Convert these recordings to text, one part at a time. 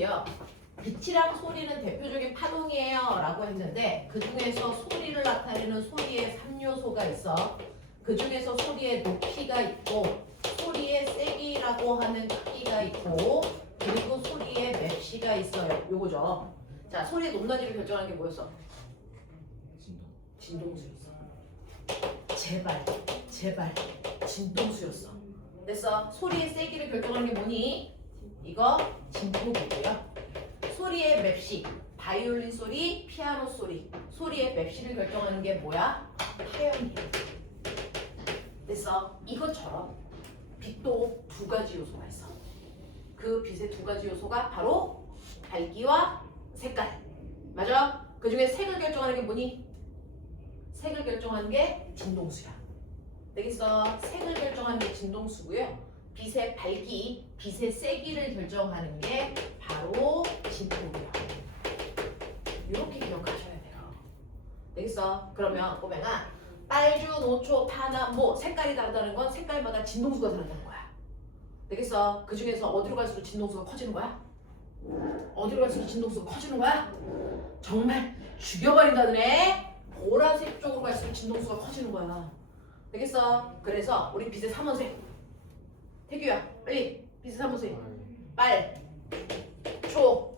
여기요. 빛이랑 소리는 대표적인 파동이에요 라고 했는데 그 중에서 소리를 나타내는 소리의 3요소가 있어. 그 중에서 소리의 높이가 있고 소리의 세기라고 하는 크기가 있고 그리고 소리의 맵시가 있어요. 요거죠. 자, 소리의 높낮이를 결정하는 게 뭐였어? 진동수였어. 제발 진동수였어. 됐어. 소리의 세기를 결정하는 게 뭐니? 이거 진동이고요. 소리의 맵시, 바이올린 소리, 피아노 소리, 소리의 맵시를 결정하는 게 뭐야? 하연이. 됐어. 이것처럼 빛도 두 가지 요소가 있어. 그 빛의 두 가지 요소가 바로 밝기와 색깔. 맞아? 그 중에 색을 결정하는 게 뭐니? 색을 결정하는 게 진동수야. 되겠어? 색을 결정하는 게 진동수고요. 빛의 밝기, 빛의 세기를 결정하는 게 바로 진동이야. 이렇게 기억하셔야 돼요. 되겠어? 그러면 꼬맹아, 빨주, 노초, 파나, 뭐 색깔이 다르다는 건 색깔마다 진동수가 다르다는 거야. 되겠어? 그 중에서 어디로 갈수록 진동수가 커지는 거야? 어디로 갈수록 진동수가 커지는 거야? 정말 죽여버린다더네. 보라색 쪽으로 갈수록 진동수가 커지는 거야. 되겠어? 그래서 우리 빛의 3원색. 태규야, 빨리 빛의 3원색. 빨, 초,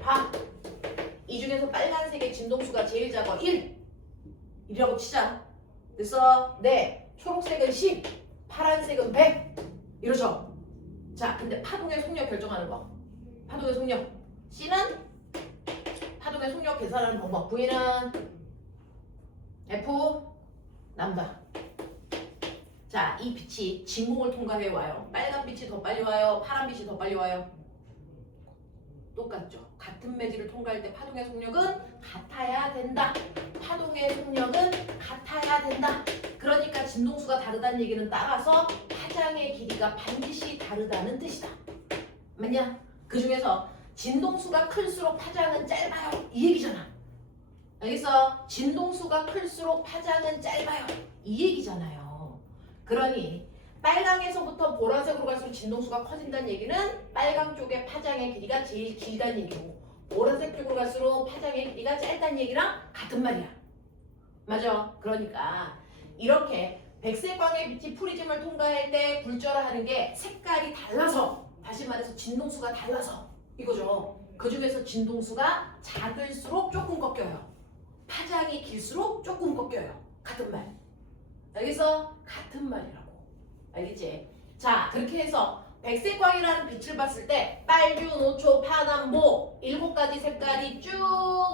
파. 이 중에서 빨간색의 진동수가 제일 작아. 1이라고 치자. 됐어? 네. 초록색은 10, 파란색은 100. 이러죠? 자, 근데 파동의 속력 결정하는 거. 파동의 속력. C는 파동의 속력 계산하는 방법. V는 F 남다. 자, 이 빛이 진공을 통과해 와요. 빨간 빛이 더 빨리 와요? 파란 빛이 더 빨리 와요? 똑같죠. 같은 매질을 통과할 때 파동의 속력은 같아야 된다. 파동의 속력은 같아야 된다. 그러니까 진동수가 다르다는 얘기는 따라서 파장의 길이가 반드시 다르다는 뜻이다. 맞냐? 그 중에서 진동수가 클수록 파장은 짧아요. 이 얘기잖아. 알겠어? 진동수가 클수록 파장은 짧아요. 이 얘기잖아요. 그러니 빨강에서부터 보라색으로 갈수록 진동수가 커진다는 얘기는 빨강 쪽의 파장의 길이가 제일 길다는 얘기고 보라색 쪽으로 갈수록 파장의 길이가 짧다는 얘기랑 같은 말이야. 맞아. 그러니까 이렇게 백색광의 빛이 프리즘을 통과할 때 굴절하는 게 색깔이 달라서, 다시 말해서 진동수가 달라서 이거죠. 그 중에서 진동수가 작을수록 조금 꺾여요. 파장이 길수록 조금 꺾여요. 같은 말. 알겠어? 같은 말이라고. 알겠지? 자, 그렇게 해서 백색광이라는 빛을 봤을 때 빨주, 노초, 파남보 7가지 색깔이 쭉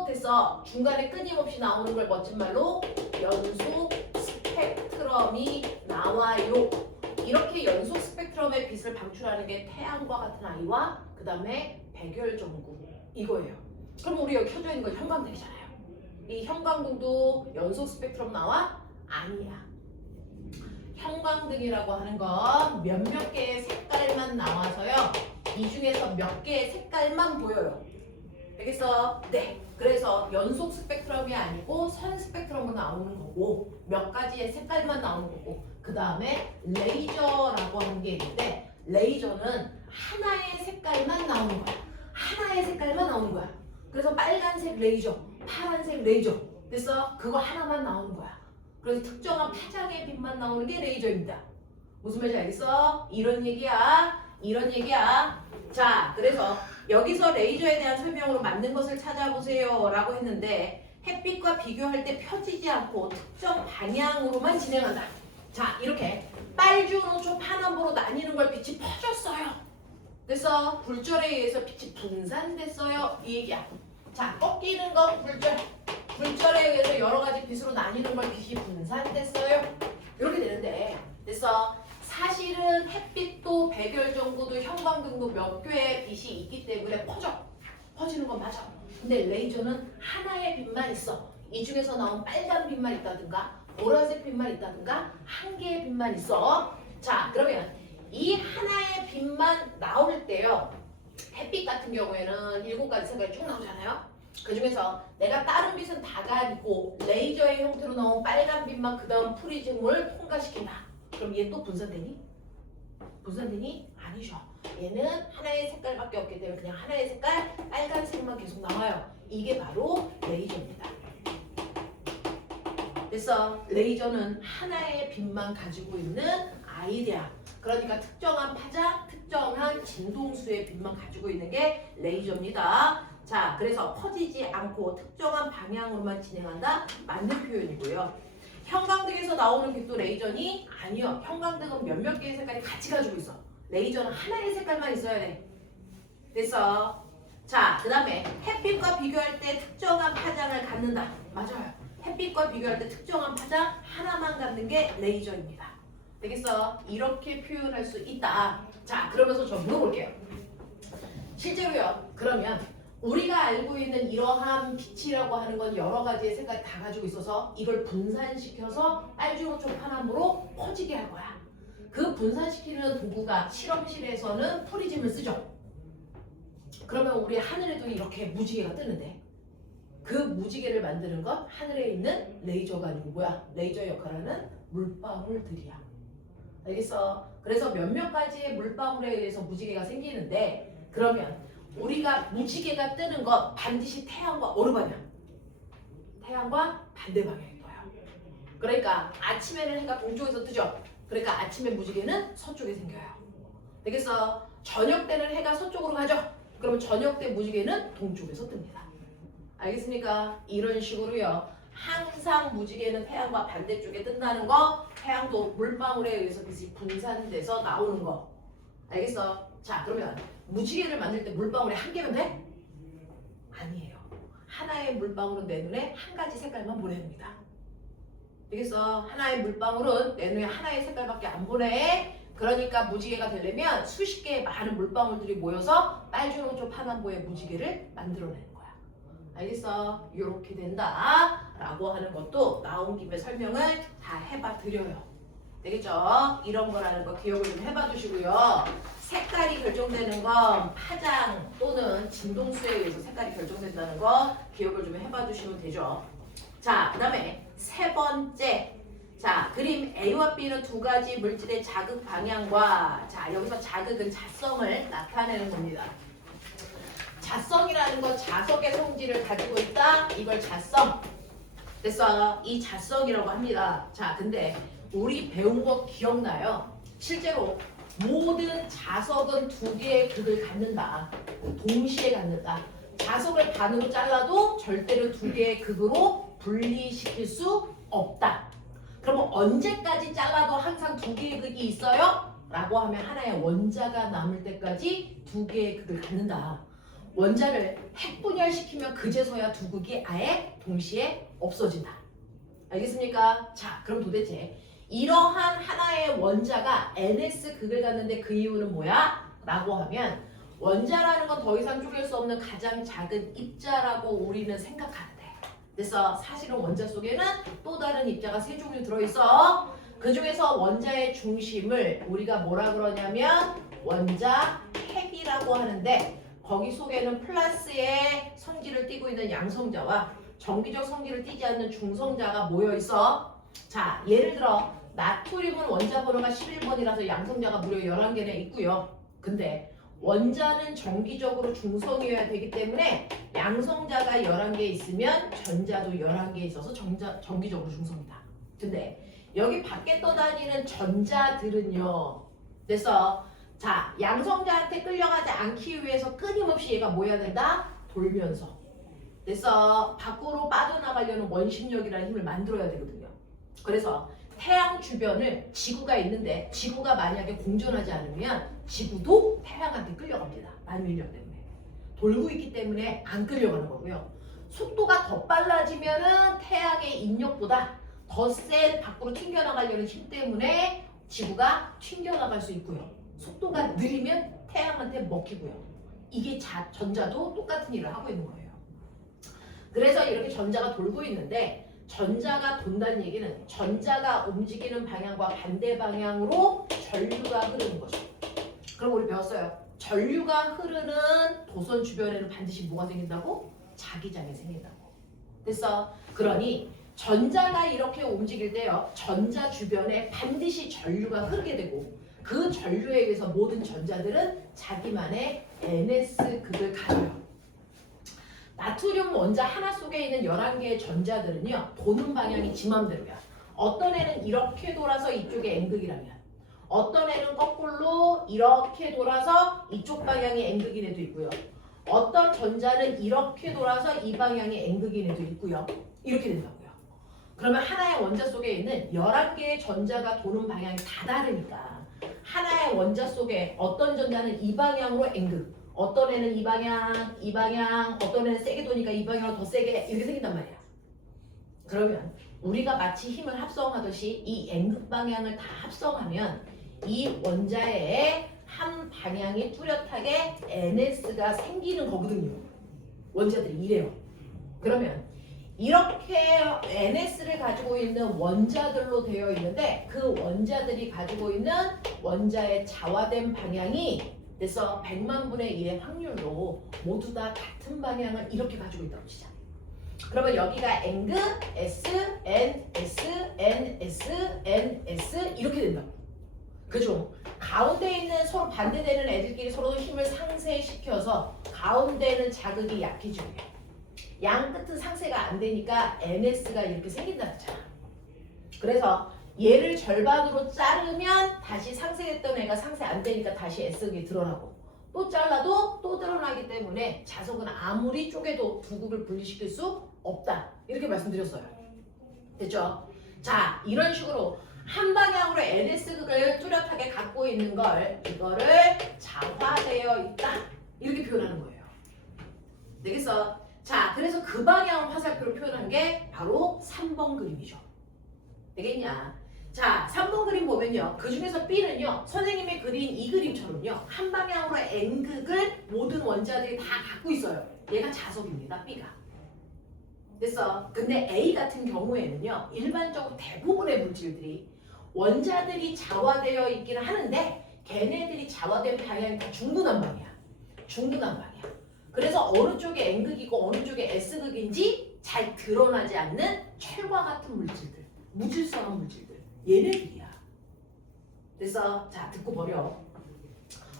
돼서 중간에 끊임없이 나오는 걸 멋진 말로 연속 스펙트럼이 나와요. 이렇게 연속 스펙트럼의 빛을 방출하는 게 태양과 같은 아이와 그 다음에 백열전구 이거예요. 그럼 우리 여기 켜져 있는 건 형광등이잖아요. 이 형광등도 연속 스펙트럼 나와? 아니야. 형광등이라고 하는 건 몇몇 개의 색깔만 나와서요. 이 중에서 몇 개의 색깔만 보여요. 알겠어? 네. 그래서 연속 스펙트럼이 아니고 선 스펙트럼으로 나오는 거고 몇 가지의 색깔만 나오는 거고 그 다음에 레이저라고 하는 게 있는데 레이저는 하나의 색깔만 나오는 거야. 하나의 색깔만 나오는 거야. 그래서 빨간색 레이저, 파란색 레이저 됐어? 그거 하나만 나오는 거야. 그래서 특정한 파장의 빛만 나오는 게 레이저입니다. 무슨 말인지 알겠어? 이런 얘기야. 이런 얘기야. 자, 그래서 여기서 레이저에 대한 설명으로 맞는 것을 찾아보세요 라고 했는데 햇빛과 비교할 때 펴지지 않고 특정 방향으로만 진행한다. 자, 이렇게 빨주, 노초, 파남보로 나뉘는 걸 빛이 퍼졌어요. 그래서 굴절에 의해서 빛이 분산됐어요. 이 얘기야. 자, 꺾이는 건 굴절. 굴절에 의해서 여러 가지 빛으로 나뉘는 걸 빛이 분산됐어요. 이렇게 되는데 됐어. 사실은 햇빛도 백열전구도 형광등도 몇 개의 빛이 있기 때문에 퍼지는 건 맞아. 근데 레이저는 하나의 빛만 있어. 이 중에서 나온 빨간 빛만 있다든가 보라색 빛만 있다든가 한 개의 빛만 있어. 자, 그러면 이 하나의 빛만 나올 때요. 햇빛 같은 경우에는 7가지 색깔이 쭉 나오잖아요. 그 중에서 내가 다른 빛은 다 가리고 레이저의 형태로 나온 빨간 빛만 그 다음 프리즘을 통과시킨다. 그럼 얘 또 분산되니? 분산되니? 아니죠. 얘는 하나의 색깔밖에 없기 때문에 그냥 하나의 색깔 빨간색만 계속 나와요. 이게 바로 레이저입니다. 그래서 레이저는 하나의 빛만 가지고 있는 아이디어. 그러니까 특정한 파장, 특정한 진동수의 빛만 가지고 있는 게 레이저입니다. 자, 그래서 퍼지지 않고 특정한 방향으로만 진행한다? 맞는 표현이고요. 형광등에서 나오는 빛도 레이저니? 아니요. 형광등은 몇몇 개의 색깔이 같이 가지고 있어. 레이저는 하나의 색깔만 있어야 돼. 됐어. 자, 그 다음에 햇빛과 비교할 때 특정한 파장을 갖는다. 맞아요. 햇빛과 비교할 때 특정한 파장 하나만 갖는 게 레이저입니다. 되겠어? 이렇게 표현할 수 있다. 자, 그러면서 저 물어볼게요. 실제로요. 그러면 우리가 알고 있는 이러한 빛이라고 하는 건 여러 가지의 색깔이 다 가지고 있어서 이걸 분산시켜서 빨주노초 파남으로 퍼지게 할 거야. 그 분산시키는 도구가 실험실에서는 프리즘을 쓰죠. 그러면 우리 하늘에도 이렇게 무지개가 뜨는데 그 무지개를 만드는 건 하늘에 있는 레이저가 아니고 뭐야? 레이저 역할하는 물방울들이야. 알겠어? 그래서 몇몇 가지의 물방울에 의해서 무지개가 생기는데 그러면 우리가 무지개가 뜨는 건 반드시 태양과 어느 방향? 태양과 반대 방향에 떠요. 그러니까 아침에는 해가 동쪽에서 뜨죠. 그러니까 아침에 무지개는 서쪽에 생겨요. 되겠어? 저녁 때는 해가 서쪽으로 가죠. 그러면 저녁 때 무지개는 동쪽에서 뜹니다. 알겠습니까? 이런 식으로요. 항상 무지개는 태양과 반대쪽에 뜬다는 거, 태양도 물방울에 의해서 빛이 분산돼서 나오는 거. 알겠어? 자, 그러면 무지개를 만들 때 물방울이 한 개면 돼? 아니에요. 하나의 물방울은 내 눈에 한 가지 색깔만 보냅니다. 되겠어? 하나의 물방울은 내 눈에 하나의 색깔밖에 안 보내. 그러니까 무지개가 되려면 수십 개의 많은 물방울들이 모여서 빨주노초 파남보의 무지개를 만들어내는 거야. 알겠어? 이렇게 된다 라고 하는 것도 나온 김에 설명을 다 해봐 드려요. 되겠죠? 이런 거라는 거 기억을 좀 해봐 주시고요. 색깔이 결정되는 건 파장 또는 진동수에 의해서 색깔이 결정된다는 거 기억을 좀 해봐 주시면 되죠. 자, 그 다음에 세 번째. 자, 그림 A와 B는 두 가지 물질의 자극 방향과 자, 여기서 자극은 자성을 나타내는 겁니다. 자성이라는 건 자석의 성질을 가지고 있다. 이걸 자성. 됐어. 이 자성이라고 합니다. 자, 근데 우리 배운 거 기억나요? 실제로 모든 자석은 두 개의 극을 갖는다. 동시에 갖는다. 자석을 반으로 잘라도 절대로 두 개의 극으로 분리시킬 수 없다. 그러면 언제까지 잘라도 항상 두 개의 극이 있어요? 라고 하면 하나의 원자가 남을 때까지 두 개의 극을 갖는다. 원자를 핵분열시키면 그제서야 두 극이 아예 동시에 없어진다. 알겠습니까? 자, 그럼 도대체 이러한 하나의 원자가 NS 극을 갖는데 그 이유는 뭐야? 라고 하면 원자라는 건 더 이상 쪼갤 수 없는 가장 작은 입자라고 우리는 생각하는데 그래서 사실은 원자 속에는 또 다른 입자가 세 종류 들어있어. 그 중에서 원자의 중심을 우리가 뭐라 그러냐면 원자 핵이라고 하는데 거기 속에는 플러스의 성질을 띠고 있는 양성자와 정기적 성질을 띠지 않는 중성자가 모여있어. 자, 예를 들어 나트륨은 원자 번호가 11번이라서 양성자가 무려 11개나 있고요. 근데 원자는 정기적으로 중성이어야 되기 때문에 양성자가 11개 있으면 전자도 11개 있어서 정기적으로 중성이다. 근데 여기 밖에 떠다니는 전자들은요. 그래서 자, 양성자한테 끌려가지 않기 위해서 끊임없이 얘가 뭐 해야 된다? 돌면서. 그래서 밖으로 빠져나가려는 원심력이라는 힘을 만들어야 되거든요. 그래서 태양 주변을 지구가 있는데 지구가 만약에 공전하지 않으면 지구도 태양한테 끌려갑니다. 만민력 때문에. 돌고 있기 때문에 안 끌려가는 거고요. 속도가 더 빨라지면은 태양의 인력보다 더 센 밖으로 튕겨나가려는 힘 때문에 지구가 튕겨나갈 수 있고요. 속도가 느리면 태양한테 먹히고요. 이게 전자도 똑같은 일을 하고 있는 거예요. 그래서 이렇게 전자가 돌고 있는데 전자가 돈다는 얘기는 전자가 움직이는 방향과 반대 방향으로 전류가 흐르는 거죠. 그럼 우리 배웠어요. 전류가 흐르는 도선 주변에는 반드시 뭐가 생긴다고? 자기장이 생긴다고. 됐어? 그러니 전자가 이렇게 움직일 때요. 전자 주변에 반드시 전류가 흐르게 되고 그 전류에 의해서 모든 전자들은 자기만의 NS극을 가져요. 나트륨 원자 하나 속에 있는 11개의 전자들은요. 도는 방향이 지 맘대로야. 어떤 애는 이렇게 돌아서 이쪽에 N극이라면 어떤 애는 거꾸로 이렇게 돌아서 이쪽 방향이 N극인 애도 있고요. 어떤 전자는 이렇게 돌아서 이 방향이 N극인 애도 있고요. 이렇게 된다고요. 그러면 하나의 원자 속에 있는 11개의 전자가 도는 방향이 다 다르니까 하나의 원자 속에 어떤 전자는 이 방향으로 N극, 어떤 애는 이 방향, 어떤 애는 세게 도니까 이 방향으로 더 세게 이렇게 생긴단 말이야. 그러면 우리가 마치 힘을 합성하듯이 이 N극 방향을 다 합성하면 이 원자의 한 방향이 뚜렷하게 NS가 생기는 거거든요. 원자들이 이래요. 그러면 이렇게 NS를 가지고 있는 원자들로 되어 있는데 그 원자들이 가지고 있는 원자의 자화된 방향이 그래서 100만 분의 1의 확률로 모두 다 같은 방향을 이렇게 가지고 있다고 치자. 그러면 여기가 N극, S, N, S, N, S, N, S 이렇게 된다고. 그죠? 가운데 있는 서로 반대되는 애들끼리 서로 힘을 상쇄시켜서 가운데는 자극이 약해지고요. 양 끝은 상쇄가 안 되니까 NS가 이렇게 생긴다는 거잖아. 그래서 얘를 절반으로 자르면 다시 상쇄됐던 애가 상쇄 안 되니까 다시 S극이 드러나고 또 잘라도 또 드러나기 때문에 자석은 아무리 쪼개도 두 극을 분리시킬 수 없다. 이렇게 말씀드렸어요. 됐죠? 자, 이런 식으로 한 방향으로 NS극을 뚜렷하게 갖고 있는 걸 이거를 자화되어 있다. 이렇게 표현하는 거예요. 되겠어? 자, 그래서 그 방향 화살표로 표현한 게 바로 3번 그림이죠. 되겠냐? 자, 3번 그림 보면요. 그 중에서 B는요. 선생님이 그린 이 그림처럼요. 한 방향으로 N극을 모든 원자들이 다 갖고 있어요. 얘가 자석입니다. B가. 됐어? 근데 A 같은 경우에는요. 일반적으로 대부분의 물질들이 원자들이 자화되어 있기는 하는데 걔네들이 자화된 방향이 다 중구난방이야. 중구난방이야. 그래서 어느 쪽에 N극이고 어느 쪽에 S극인지 잘 드러나지 않는 철과 같은 물질들. 무질서한 물질들. 얘네들이야. 그래서 자 듣고 버려.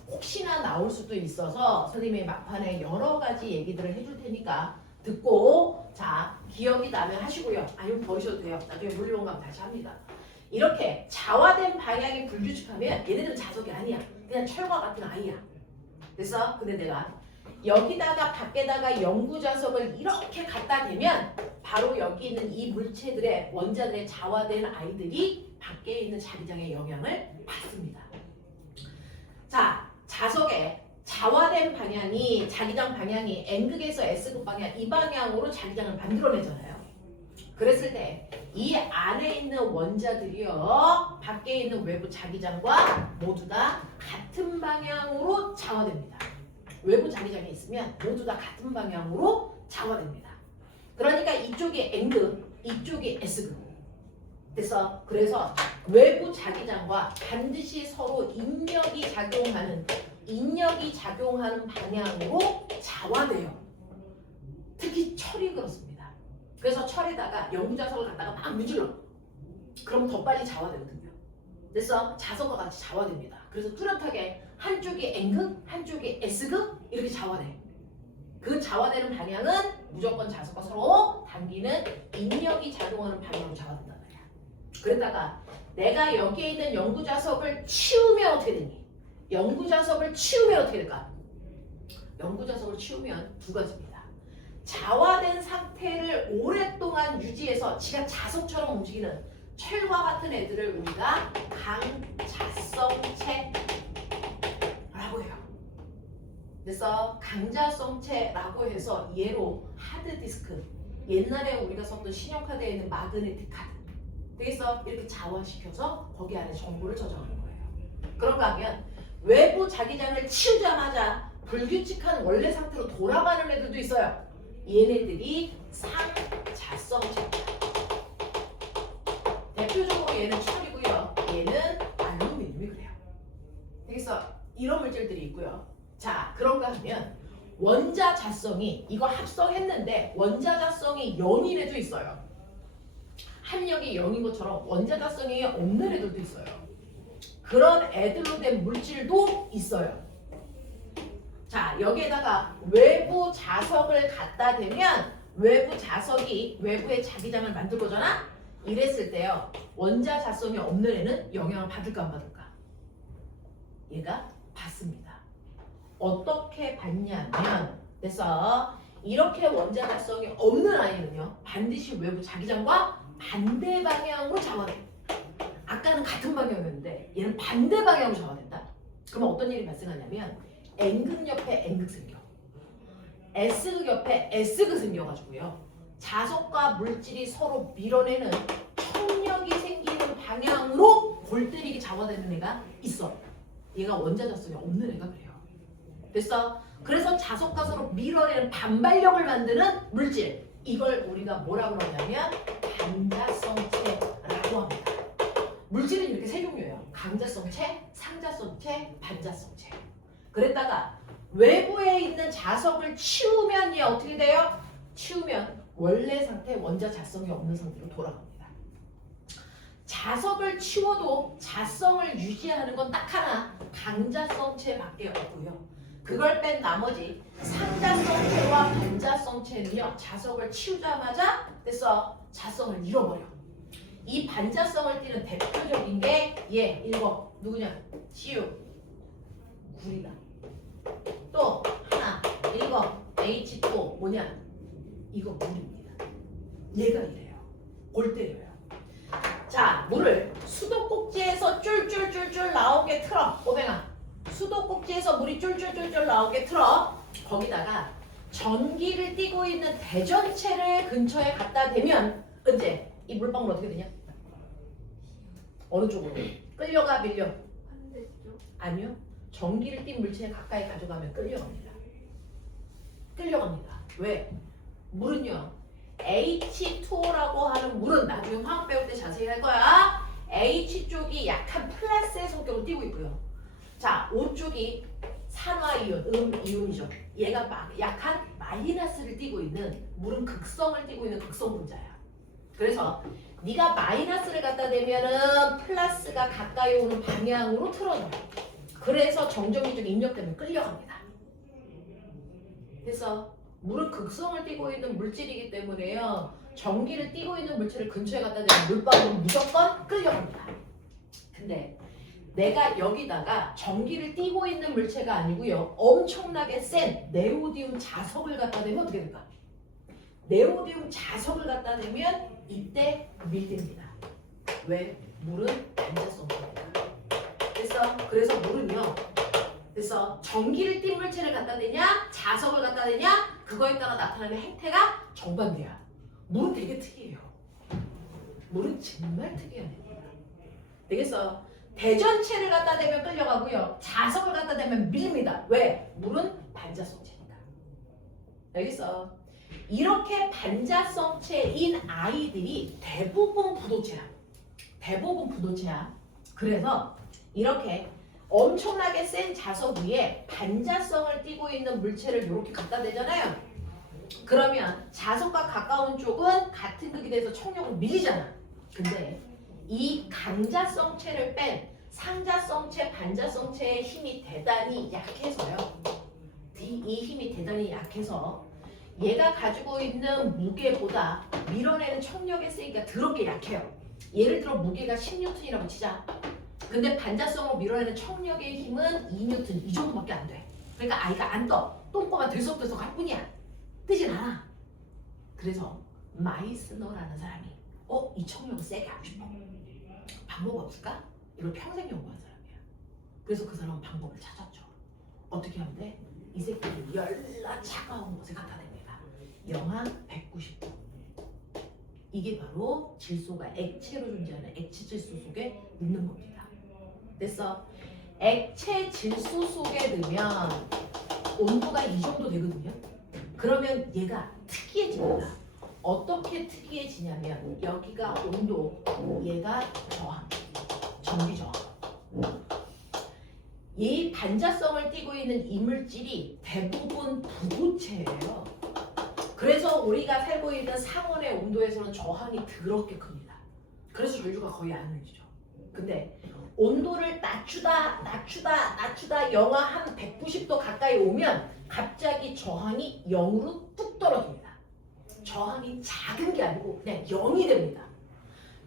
혹시나 나올 수도 있어서 선생님이 막판에 여러 가지 얘기들을 해줄 테니까 듣고 자 기억이 나면 하시고요. 아니면 버리셔도 돼요. 나중에 물리원 가면 다시 합니다. 이렇게 자화된 방향이 불규칙하면 얘네들은 자석이 아니야. 그냥 철과 같은 아이야. 그래서 근데 내가 여기다가 밖에다가 영구자석을 이렇게 갖다 대면 바로 여기 있는 이 물체들의 원자들의 자화된 아이들이 밖에 있는 자기장의 영향을 받습니다. 자, 자석의 자화된 방향이 자기장 방향이 N극에서 S극 방향 이 방향으로 자기장을 만들어내잖아요. 그랬을 때 이 안에 있는 원자들이요 밖에 있는 외부 자기장과 모두 다 같은 방향으로 자화됩니다. 외부 자기장이 있으면 모두 다 같은 방향으로 자화됩니다. 그러니까 이쪽이 N극, 이쪽이 S극. 그래서 외부 자기장과 반드시 서로 인력이 작용하는 방향으로 자화돼요. 특히 철이 그렇습니다. 그래서 철에다가 영구자석을 갖다가 막 문질러. 그럼 더 빨리 자화되거든요. 그래서 자석과 같이 자화됩니다. 그래서 뚜렷하게 한쪽이 N극, 한쪽이 S극 이렇게 자화돼. 그 자화되는 방향은 무조건 자석과 서로 당기는 인력이 작용하는 방향으로 자화된단 말이야. 그러다가 내가 여기에 있는 영구자석을 치우면 어떻게 되니? 영구자석을 치우면 어떻게 될까? 영구자석을 치우면 두 가지입니다. 자화된 상태를 오랫동안 유지해서 지가 자석처럼 움직이는 철과 같은 애들을 우리가 강자성체라고 해요. 그래서 강자성체라고 해서 얘로 하드디스크, 옛날에 우리가 썼던 신용카드에 있는 마그네틱 카드 그래서 이렇게 자화시켜서 거기 안에 정보를 저장하는 거예요. 그런가 하면 외부 자기장을 치우자마자 불규칙한 원래 상태로 돌아가는 애들도 있어요. 얘네들이 상자성체입니다. 대표적으로 얘는 철이고요. 얘는 알루미늄이 그래요. 그래서 이런 물질들이 있고요. 자, 그런가 하면 원자자성이 이거 합성했는데 원자자성이 0인 애도 있어요. 합력이 0인 것처럼 원자자성이 없는 애들도 있어요. 그런 애들로 된 물질도 있어요. 자, 여기에다가 외부 자석을 갖다 대면 외부 자석이 외부의 자기장을 만들 거잖아? 이랬을 때요. 원자 자성이 없는 애는 영향을 받을까 안 받을까? 얘가 받습니다. 어떻게 받냐면 그래서 이렇게 원자 자성이 없는 아이는요. 반드시 외부 자기장과 반대 방향으로 잡아내. 아까는 같은 방향이었는데 얘는 반대 방향으로 잡아낸다. 그러면 어떤 일이 발생하냐면 N극 옆에 N극 생겨. S극 옆에 S극 생겨가지고요. 자석과 물질이 서로 밀어내는 청력이 생기는 방향으로 골때리기 잡아내는 애가 있어. 얘가 원자 자성이 없는 애가 그래요. 됐어? 그래서 자석과 서로 밀어내는 반발력을 만드는 물질. 이걸 우리가 뭐라고 그러냐면 반자성체라고 합니다. 물질은 이렇게 세 종류예요. 강자성체, 상자성체, 반자성체. 그랬다가 외부에 있는 자석을 치우면 얘 어떻게 돼요? 치우면 원래 상태 원자 자성이 없는 상태로 돌아갑니다. 자석을 치워도 자성을 유지하는 건 딱 하나 강자성체밖에 없고요. 그걸 뺀 나머지 상자성체와 반자성체는요. 자석을 치우자마자 됐어 자성을 잃어버려. 이 반자성을 띠는 대표적인 게 얘 1번 누구냐? CU 구리다. 또 하나 1번 H2O 뭐냐? 이거 물입니다. 얘가 이래요. 골 때려요. 자, 물을 수도꼭지에서 쫄쫄쫄쫄 나오게 틀어. 오뱅아. 수도꼭지에서 물이 쫄쫄쫄쫄 나오게 틀어. 거기다가 전기를 띠고 있는 대전체를 근처에 갖다 대면 이제 이 물방울 어떻게 되냐? 어느 쪽으로? 끌려가 밀려? 반대쪽. 아니요. 전기를 띤 물체에 가까이 가져가면 끌려갑니다. 끌려갑니다. 왜? 물은요. H2O라고 하는 물은 나중에 화학 배울 때 자세히 할 거야. H쪽이 약한 플러스의 성격을 띠고 있고요. 자, O쪽이 산화이온, 이온이죠. 얘가 약한 마이너스를 띠고 있는 물은 극성을 띠고 있는 극성 분자야. 그래서 네가 마이너스를 갖다 대면은 플러스가 가까이 오는 방향으로 틀어져. 그래서 정전기중 입력되면 끌려갑니다. 그래서 물은 극성을 띠고 있는 물질이기 때문에요. 전기를 띠고 있는 물체를 근처에 갖다 대면 물방울은 무조건 끌려갑니다. 근데 내가 여기다가 전기를 띠고 있는 물체가 아니고요. 엄청나게 센 네오디움 자석을 갖다 대면 어떻게 될까? 네오디움 자석을 갖다 대면 이때 밀립니다. 왜? 물은 반자성입니다. 그래서 물은요. 그래서 전기를 띤 물체를 갖다 대냐 자석을 갖다 대냐 그거에 따라 나타나는 행태가 정반대야. 물은 되게 특이해요. 물은 정말 특이한 애입니다. 되겠어? 대전체를 갖다 대면 끌려가고요. 자석을 갖다 대면 밀립니다. 왜? 물은 반자성체니까. 알겠어? 이렇게 반자성체인 아이들이 대부분 부도체야. 대부분 부도체야. 그래서 이렇게 엄청나게 센 자석 위에 반자성을 띠고 있는 물체를 이렇게 갖다 대잖아요. 그러면 자석과 가까운 쪽은 같은 극이 돼서 청력으로 밀리잖아. 근데 이 강자성체를 뺀 상자성체, 반자성체의 힘이 대단히 약해서요. 이 힘이 대단히 약해서 얘가 가지고 있는 무게보다 밀어내는 청력의 세기가 더럽게 약해요. 예를 들어 무게가 10N이라고 치자. 근데 반자성으로 밀어내는 청력의 힘은 2N 이 정도밖에 안 돼. 그러니까 아이가 안 떠. 똥꼬만 들썩들썩 할 뿐이야. 뜨진 않아. 그래서 마이스너라는 사람이 이 청력을 세게 하고 싶어. 방법 없을까? 이걸 평생 연구한 사람이야. 그래서 그 사람은 방법을 찾았죠. 어떻게 하면 돼? 이 새끼를 열나 차가운 곳에 갖다 댑니다. 영하 190도. 이게 바로 질소가 액체로 존재하는 액체 질소 속에 넣는 겁니다. 됐어? 액체 질소 속에 넣으면 온도가 이 정도 되거든요. 그러면 얘가 특이해집니다. 어떻게 특이해지냐면 여기가 온도, 얘가 저항, 전기 저항. 이 반자성을 띠고 있는 이물질이 대부분 부도체예요. 그래서 우리가 살고 있는 상온의 온도에서는 저항이 더럽게 큽니다. 그래서 전류가 거의 안 흘리죠. 근데 온도를 낮추다 영하 한 190도 가까이 오면 갑자기 저항이 0으로 뚝 떨어집니다. 저항이 작은 게 아니고 그냥 0이 됩니다.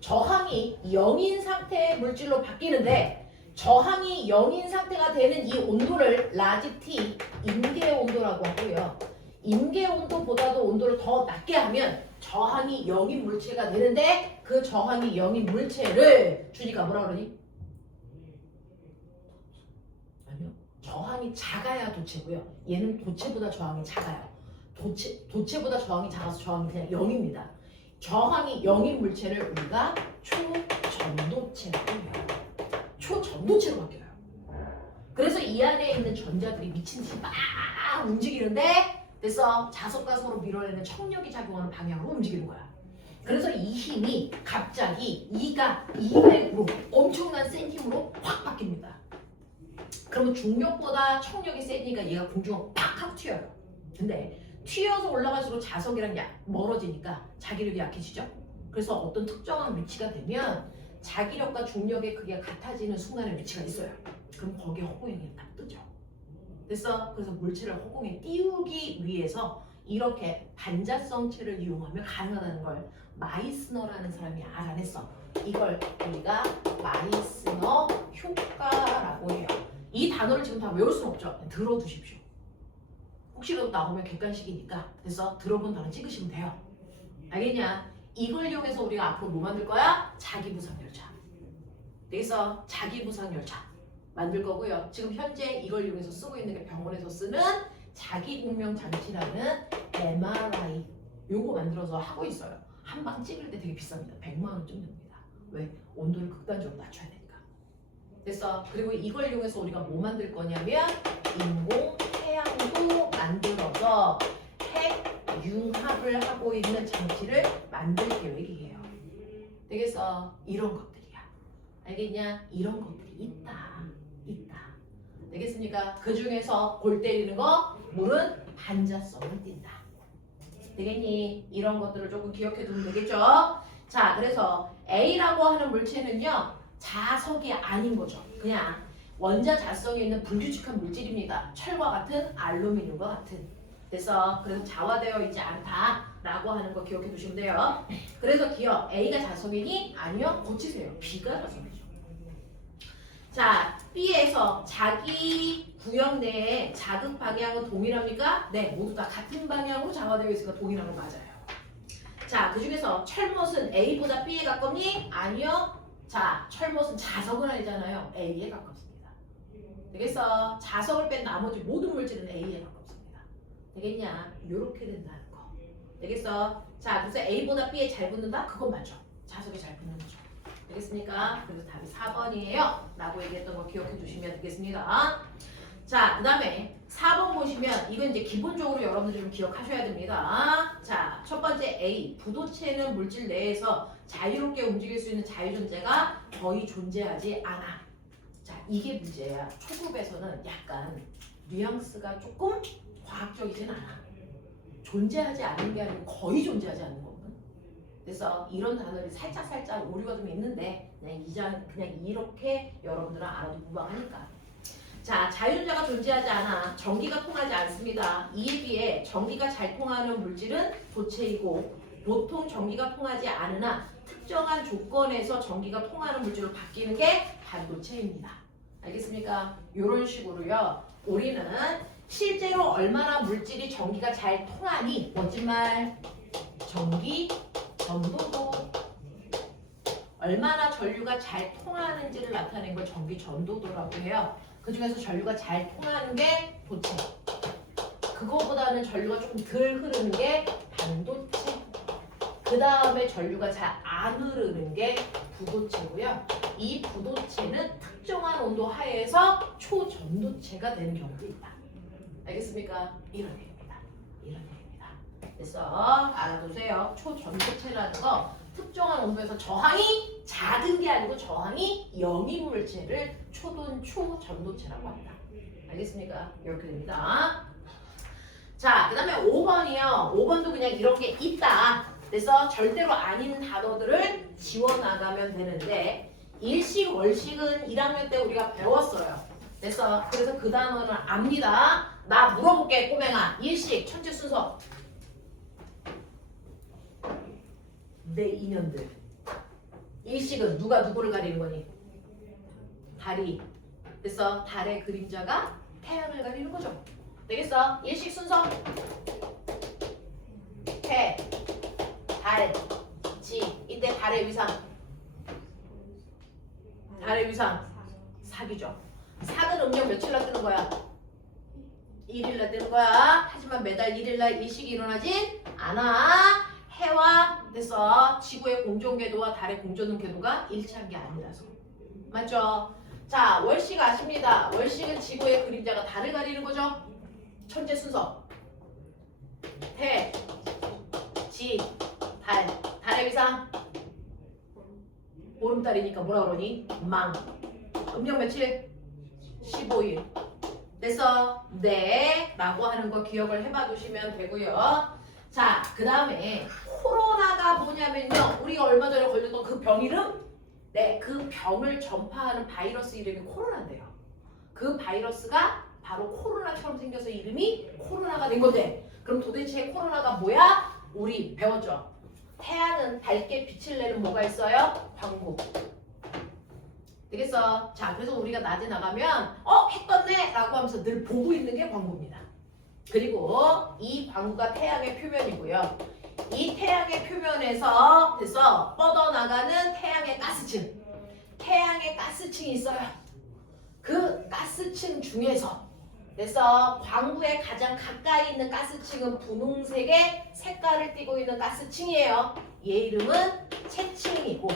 저항이 0인 상태의 물질로 바뀌는데 저항이 0인 상태가 되는 이 온도를 라지 T 임계 온도라고 하고요. 임계 온도보다도 온도를 더 낮게 하면 저항이 0인 물체가 되는데 그 저항이 0인 물체를 준이가 뭐라 그러니? 아니요. 저항이 작아야 도체고요. 얘는 도체보다 저항이 작아요. 도체보다 저항이 작아서 저항이 그냥 0입니다. 저항이 0인 물체를 우리가 초전도체라고 해요. 초전도체로 바뀌어요. 그래서 이 안에 있는 전자들이 미친 듯이 막 움직이는데 그래서 자석과 서로 밀어내는 trọng力이 작용하는 방향으로 움직이는 거야. 그래서 이 힘이 갑자기 2가 200으로 엄청난 센 힘으로 확 바뀝니다. 그러면 중력보다 trọng力이 세니까 얘가 공중으로 팍 하고 튀어요. 근데 튀어서 올라갈수록 자석이랑 멀어지니까 자기력이 약해지죠. 그래서 어떤 특정한 위치가 되면 자기력과 중력의 크기가 같아지는 순간의 위치가 있어요. 그럼 거기에 허공이 딱 뜨죠. 그래서 물체를 허공에 띄우기 위해서 이렇게 반자성체를 이용하면 가능하다는 걸 마이스너라는 사람이 알아냈어. 이걸 우리가 마이스너 효과라고 해요. 이 단어를 지금 다 외울 수는 없죠. 들어두십시오. 혹시라도 나오면 객관식이니까 그래서 들어본 단어 찍으시면 돼요. 알겠냐? 이걸 이용해서 우리가 앞으로 뭐 만들 거야? 자기부상열차. 그래서 자기부상열차 만들 거고요. 지금 현재 이걸 이용해서 쓰고 있는 게 병원에서 쓰는 자기공명장치라는 MRI 요거 만들어서 하고 있어요. 한 방 찍을 때 되게 비쌉니다. 100만 원쯤 됩니다. 왜? 온도를 극단적으로 낮춰야 되니까. 그래서 그리고 이걸 이용해서 우리가 뭐 만들 거냐면 인공 태양도 만들어서 핵 융합을 하고 있는 장치를 만들 계획이에요. 그래서 이런 것들이야. 알겠냐? 이런 것들이 있다. 되겠습니까? 그 중에서 골 때리는 거 물은 반자성을 띈다. 되겠니? 이런 것들을 조금 기억해 두면 되겠죠? 자, 그래서 A라고 하는 물체는요. 자석이 아닌 거죠. 그냥 원자 자성에 있는 불규칙한 물질입니다. 철과 같은 알루미늄과 같은. 그래서 자화되어 있지 않다라고 하는 거 기억해 두시면 돼요. 그래서 기억 A가 자석이니? 아니요. 고치세요. B가 자석이죠. 자, B에서 자기 구역 내에 자극 방향은 동일합니까? 네, 모두 다 같은 방향으로 자화되어 있으니까 동일한 건 맞아요. 자, 그 중에서 철못은 A보다 B에 가깝니? 아니요. 자, 철못은 자석은 아니잖아요. A에 가깝습니다. 되겠어? 자석을 뺀 나머지 모든 물질은 A에 가깝습니다. 되겠냐? 요렇게 된다는 거. 되겠어? 자, 그래서 A보다 B에 잘 붙는다? 그건 맞죠. 자석이 잘 붙는 거죠. 되겠습니까? 그래서 답이 4번이에요. 라고 얘기했던 거 기억해 주시면 되겠습니다. 자, 그 다음에 4번 보시면 이건 이제 기본적으로 여러분들이 좀 기억하셔야 됩니다. 자, 첫 번째 A. 부도체는 물질 내에서 자유롭게 움직일 수 있는 자유존재가 거의 존재하지 않아. 자, 이게 문제야. 초급에서는 약간 뉘앙스가 조금 과학적이진 않아. 존재하지 않는 게 아니고 거의 존재하지 않는 거거든. 그래서 이런 단어들이 살짝 오류가 좀 있는데 그냥 이렇게 여러분들은 알아도 무방하니까. 자, 자유존재가 존재하지 않아. 전기가 통하지 않습니다. 이에 비해 전기가 잘 통하는 물질은 도체이고 보통 전기가 통하지 않으나 특정한 조건에서 전기가 통하는 물질로 바뀌는 게 반도체입니다. 알겠습니까? 이런 식으로요. 우리는 실제로 얼마나 물질이 전기가 잘 통하니 거짓말 전기 전도도 얼마나 전류가 잘 통하는지를 나타낸 걸 전기 전도도라고 해요. 그 중에서 전류가 잘 통하는 게 도체. 그거보다는 전류가 조금 덜 흐르는 게 반도체. 그 다음에 전류가 잘 안 흐르는 게 부도체고요. 이 부도체는 특정한 온도 하에서 초전도체가 되는 경우도 있다. 알겠습니까? 이런 얘기입니다. 그래서 알아두세요. 초전도체라는 거 특정한 온도에서 저항이 작은 게 아니고 저항이 0인 물체를 초전도체라고 합니다. 알겠습니까? 이렇게 됩니다. 자, 그 다음에 5번이요. 5번도 그냥 이런 게 있다. 그래서 절대로 아닌 단어들을 지워나가면 되는데 일식, 월식은 1학년 때 우리가 배웠어요. 그래서 그 단어는 압니다. 나 물어볼게, 꼬맹아. 일식, 천체 순서. 내 인연들. 일식은 누가 누구를 가리는 거니? 달이. 그래서 달의 그림자가 태양을 가리는 거죠. 되겠어? 일식 순서. 해, 달, 지. 이때 달의 위상. 달의 위상. 사기죠. 사는 음력 며칠 날 뜨는 거야? 1일 날 뜨는 거야. 하지만 매달 1일 날 일식이 일어나진 않아. 해와 됐어. 지구의 공전궤도와 달의 공전궤도가 일치한 게 아니라서. 맞죠? 자, 월식 아십니다. 월식은 지구의 그림자가 달을 가리는 거죠. 천재 순서. 해, 지, 달. 달의 위상. 보름달이니까 뭐라 그러니? 망. 음력 며칠? 15일. 그래서 네 라고 하는 거 기억을 해봐 두시면 되고요. 자, 그 다음에 코로나가 뭐냐면요. 우리가 얼마 전에 걸렸던 그 병 이름? 네, 그 병을 전파하는 바이러스 이름이 코로나인데요. 그 바이러스가 바로 코로나처럼 생겨서 이름이 코로나가 된 건데, 그럼 도대체 코로나가 뭐야? 우리 배웠죠? 태양은 밝게 빛을 내는 뭐가 있어요? 광구. 되겠어? 자, 그래서 우리가 낮에 나가면 해 떴네 라고 하면서 늘 보고 있는 게 광구입니다. 그리고 이 광구가 태양의 표면이고요. 이 태양의 표면에서 돼서 뻗어나가는 태양의 가스층. 태양의 가스층이 있어요. 그 가스층 중에서 그래서 광구에 가장 가까이 있는 가스층은 분홍색의 색깔을 띠고 있는 가스층이에요. 얘 이름은 채층이고,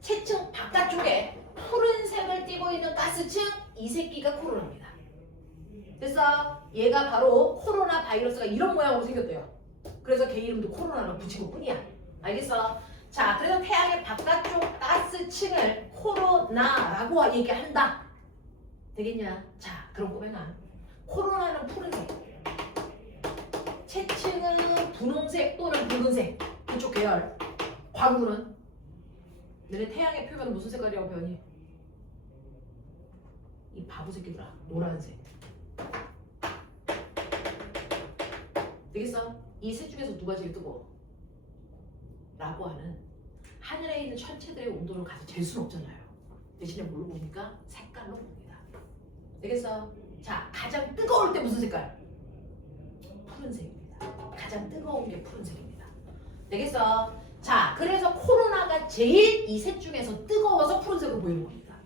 채층 바깥쪽에 푸른색을 띠고 있는 가스층, 이 새끼가 코로나입니다. 그래서 얘가 바로 코로나 바이러스가 이런 모양으로 생겼대요. 그래서 걔 이름도 코로나로 붙인 것 뿐이야. 알겠어? 자, 그래서 태양의 바깥쪽 가스층을 코로나라고 얘기한다. 되겠냐? 자, 그럼 꼬맹아. 코로나는 푸른색, 채층은 분홍색 또는 붉은색, 그쪽 계열. 광구는 너네 태양의 표면은 무슨 색깔이라고 배우니? 이 바보 새끼들아, 노란색. 되겠어? 이 셋 중에서 누가 제일 뜨거워? 라고 하는 하늘에 있는 천체들의 온도를 가서 잴 수는 없잖아요. 대신에 뭘로 봅니까? 색깔로 봅니다. 되겠어? 자, 가장 뜨거울 때 무슨 색깔? 푸른색입니다. 가장 뜨거운 게 푸른색입니다. 되겠어? 자, 그래서 코로나가 제일 이 셋 중에서 뜨거워서 푸른색으로 보이는 겁니다.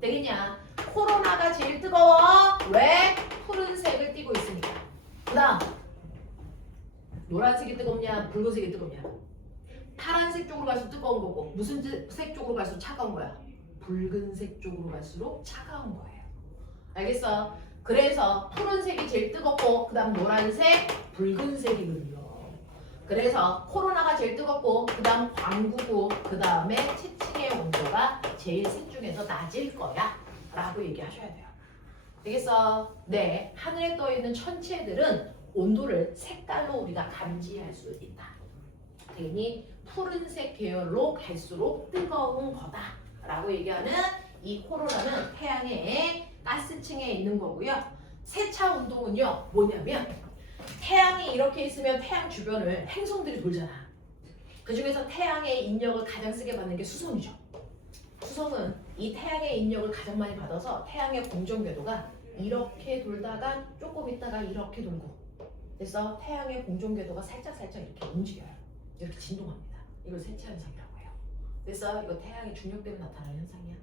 되겠냐? 코로나가 제일 뜨거워. 왜? 푸른색을 띠고 있으니까. 그 다음 노란색이 뜨겁냐? 붉은색이 뜨겁냐? 파란색 쪽으로 갈수록 뜨거운 거고, 무슨 색 쪽으로 갈수록 차가운 거야? 붉은색 쪽으로 갈수록 차가운 거예요. 알겠어? 그래서 푸른색이 제일 뜨겁고, 그 다음 노란색, 붉은색이거든요. 그래서 코로나가 제일 뜨겁고, 그 다음 광구고, 그 다음에 채층의 온도가 제일 셋 중에서 낮을 거야 라고 얘기하셔야 돼요. 되겠어? 네, 하늘에 떠있는 천체들은 온도를 색깔로 우리가 감지할 수 있다. 되니 푸른색 계열로 갈수록 뜨거운 거다 라고 얘기하는 이 코로나는 태양의 가스층에 있는 거고요. 세차 운동은요 뭐냐면, 태양이 이렇게 있으면 태양 주변을 행성들이 돌잖아. 그 중에서 태양의 인력을 가장 세게 받는 게 수성이죠. 수성은 이 태양의 인력을 가장 많이 받아서 태양의 공전궤도가 이렇게 돌다가 조금 있다가 이렇게 돌고, 그래서 태양의 공전궤도가 살짝살짝 이렇게 움직여요. 이렇게 진동합니다. 이걸 세차 현상이라고 해요. 그래서 이거 태양의 중력 때문에 나타나는 현상이야.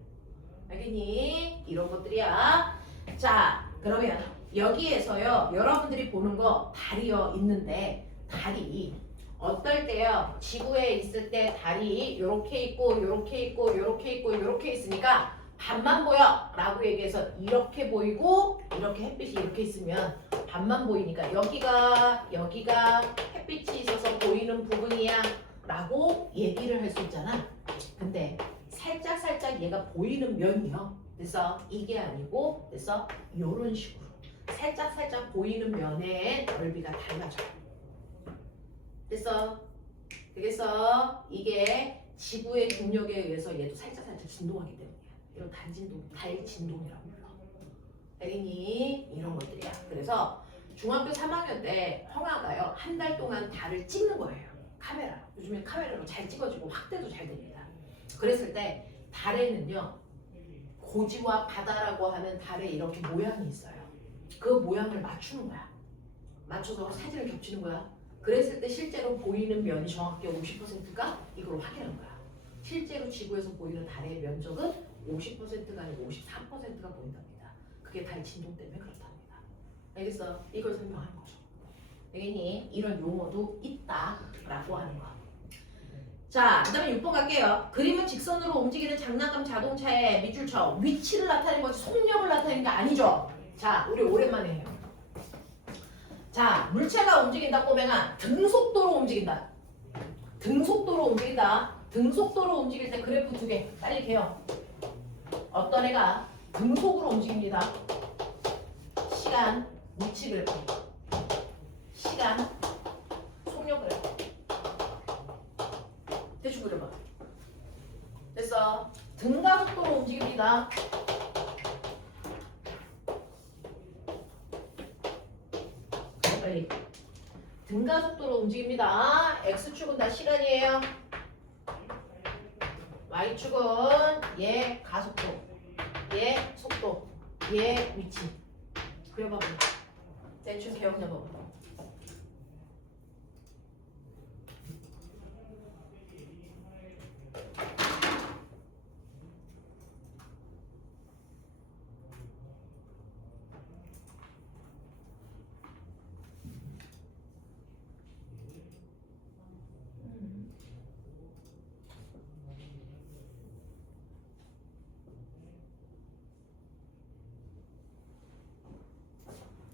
알겠니? 이런 것들이야. 자, 그러면 여기에서요 여러분들이 보는 거 달이요 있는데, 달이 어떨 때요? 지구에 있을 때 달이 요렇게 있고 요렇게 있고 요렇게 있고 요렇게 있으니까 반만 보여 라고 얘기해서 이렇게 보이고, 이렇게 햇빛이 이렇게 있으면 반만 보이니까 여기가 햇빛이 있어서 보이는 부분이야 라고 얘기를 할 수 있잖아. 근데 살짝 얘가 보이는 면이요. 그래서 이게 아니고, 그래서 이런 식으로 살짝 보이는 면의 넓이가 달라져요. 그래서 이게 지구의 중력에 의해서 얘도 살짝 진동하기 때문이야. 이런 달 진동이라고 불러. 알겠니? 이런 것들이야. 그래서 중학교 3학년 때 형아가요, 한 달 동안 달을 찍는 거예요. 카메라. 요즘에 카메라로 잘 찍어지고 확대도 잘 됩니다. 그랬을 때 달에는요, 고지와 바다라고 하는 달에 이렇게 모양이 있어요. 그 모양을 맞추는 거야. 맞춰서 사진을 겹치는 거야. 그랬을 때 실제로 보이는 면이 정확히 50%가 이걸 확인한 거야. 실제로 지구에서 보이는 달의 면적은 50%가 아니고 53%가 보인답니다. 그게 달 진동 때문에 그렇답니다. 알겠어? 이걸 설명하는 거죠. 알겠니? 이런 용어도 있다라고 하는 거. 자, 그 다음에 6번 갈게요. 그림은 직선으로 움직이는 장난감 자동차의 밑줄처럼 위치를 나타내는 거지 속력을 나타내는 게 아니죠. 자, 우리 오랜만에 해요. 자, 물체가 움직인다 꼬맹아. 등속도로 움직인다. 등속도로 움직인다. 등속도로 움직일 때 그래프 2개 빨리 개요. 어떤 애가 등속으로 움직입니다. 시간, 위치 그래프. 시간, 속력 그래프. 대충 그려봐. 됐어. 등가속도로 움직입니다. 빨리. 등가속도로 움직입니다. X축은 다 시간이에요. Y축은 얘 가속도, 얘 속도, 얘 위치. 그려봐. 대충 개혁 잡아봐.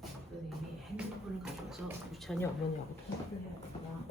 선생님이 핸드폰을 가져와서 유찬이 어머니하고 통화를 해야 되구나.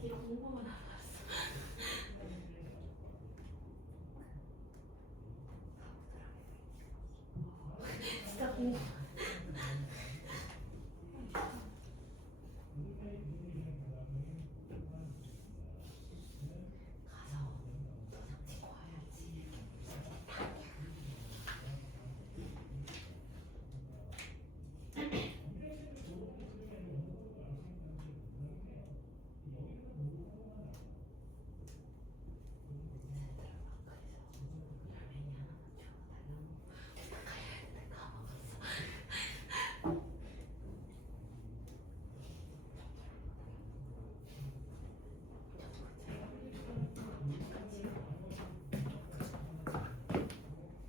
공부만 하고 왔어. 진짜 공부.